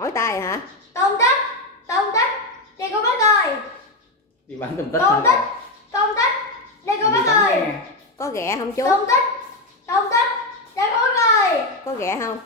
Mỏi tay hả? Tôm tích. Tôm tích. Đây cô bác ơi. Đi bán tôm tích. Tôm tích. Tôm tích. Đây cô bác ơi. Có ghẹ không chú? Tôm tích. Tôm tích. Đây cô bác ơi. Có ghẹ không?